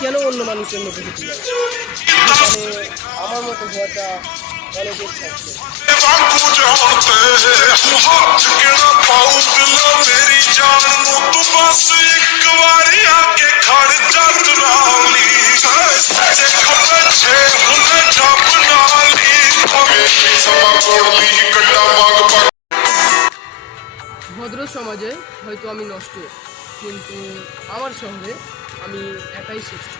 কেন অন্য মানুষের মতো হচ্ছে আমার মতো হওয়াটা অনেকের থাকছে ভদ্র সমাজে হয়তো আমি নষ্ট, কিন্তু আমার সঙ্গে আমি একাই শ্রেষ্ঠ